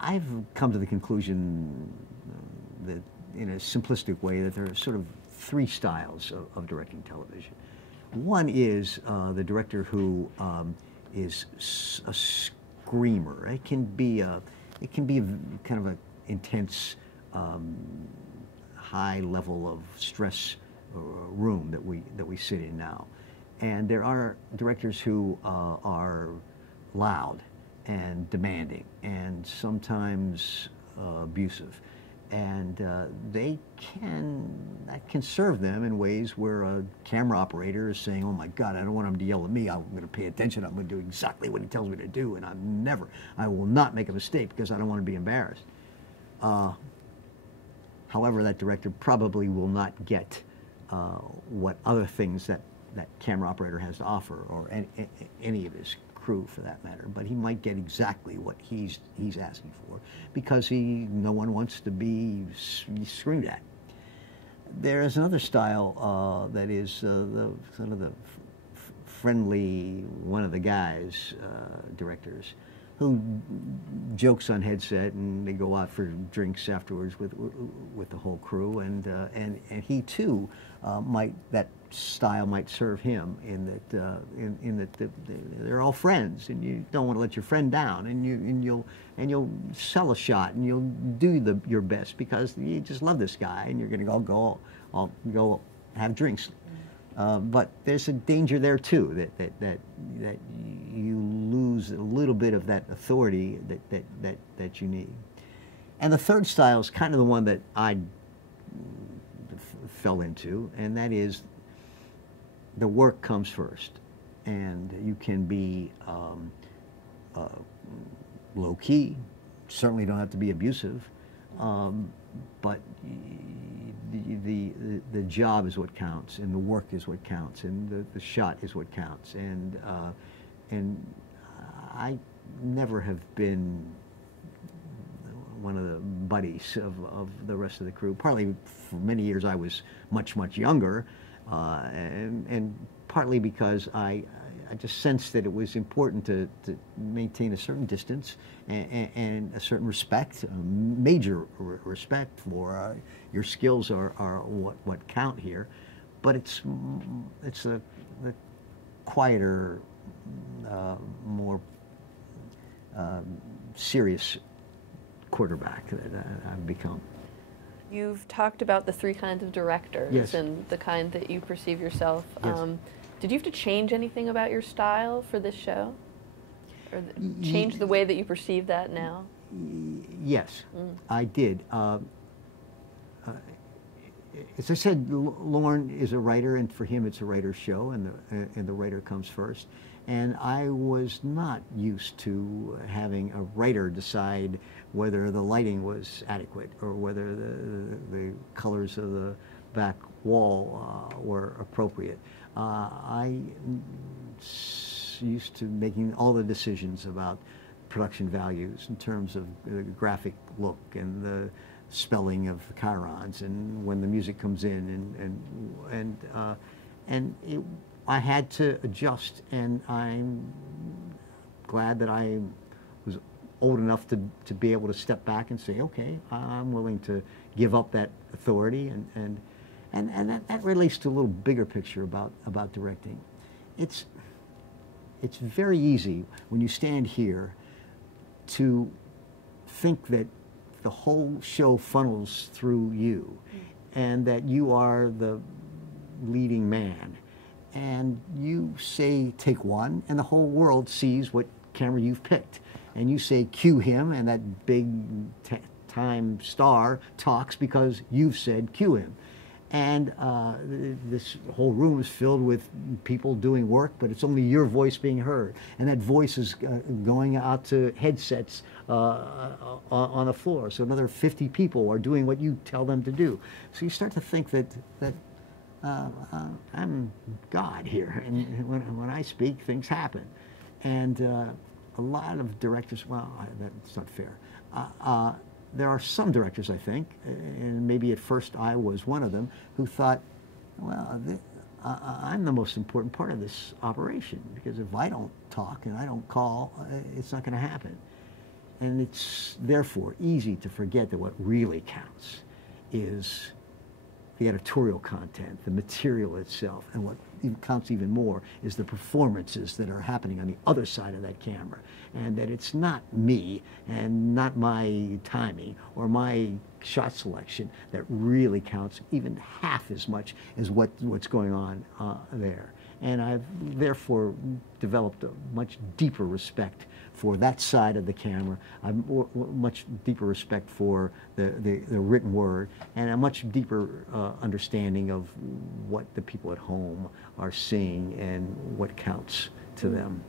I've come to the conclusion that, in a simplistic way, that there are sort of three styles of directing television. One is the director who is a screamer. It can be kind of an intense, high level of stress room that we sit in now, and there are directors who are loud and demanding and sometimes abusive, and that can serve them in ways where a camera operator is saying, "Oh my God, I don't want him to yell at me. I'm going to pay attention. I'm going to do exactly what he tells me to do, and I will not make a mistake because I don't want to be embarrassed." However, that director probably will not get what other things that camera operator has to offer, or any of his crew for that matter. But he might get exactly what he's asking for because no one wants to be screamed at. There is another style that is the sort of the friendly, one of the guys directors, who jokes on headset, and they go out for drinks afterwards with the whole crew, and he too that style might serve him in that they're all friends, and you don't want to let your friend down, and you'll sell a shot, and you'll do your best because you just love this guy, and you're going to go have drinks. But there's a danger there too, that you lose a little bit of that authority that you need. And the third style is kind of the one that I fell into, and that is the work comes first, and you can be low key. Certainly don't have to be abusive, but the job is what counts, and the work is what counts, and the shot is what counts. And I never have been one of the buddies of the rest of the crew. Partly for many years I was much younger, and partly because I just sensed that it was important to maintain a certain distance and a certain respect, major respect for your skills are what count here, but it's a quieter, more serious quarterback that I've become. You've talked about the three kinds of directors. Yes. And the kind that you perceive yourself. Yes. Did you have to change anything about your style for this show? Or change the way that you perceive that now? Yes, I did. As I said, Lorne is a writer, and for him it's a writer's show, and the writer comes first. And I was not used to having a writer decide whether the lighting was adequate or whether the colors of the back wall were appropriate. I used to making all the decisions about production values in terms of the graphic look and the spelling of the chirons and when the music comes in, and I had to adjust, and I'm glad that I was old enough to be able to step back and say, okay, I'm willing to give up that authority, and that relates to a little bigger picture about directing. It's very easy when you stand here to think that the whole show funnels through you, and that you are the leading man, and you say take one, and the whole world sees what camera you've picked, and you say cue him, and that big time star talks because you've said cue him. And this whole room is filled with people doing work, but it's only your voice being heard. And that voice is going out to headsets on the floor. So another 50 people are doing what you tell them to do. So you start to think that I'm God here. And when I speak, things happen. And a lot of directors, well, that's not fair. There are some directors, I think, and maybe at first I was one of them, who thought, well, I'm the most important part of this operation, because if I don't talk and I don't call, it's not going to happen. And it's therefore easy to forget that what really counts is the editorial content, the material itself, and what counts even more is the performances that are happening on the other side of that camera. And that it's not me and not my timing or my shot selection that really counts even half as much as what's going on there. And I've therefore developed a much deeper respect for that side of the camera, a much deeper respect for the written word, and a much deeper understanding of what the people at home are seeing and what counts to them.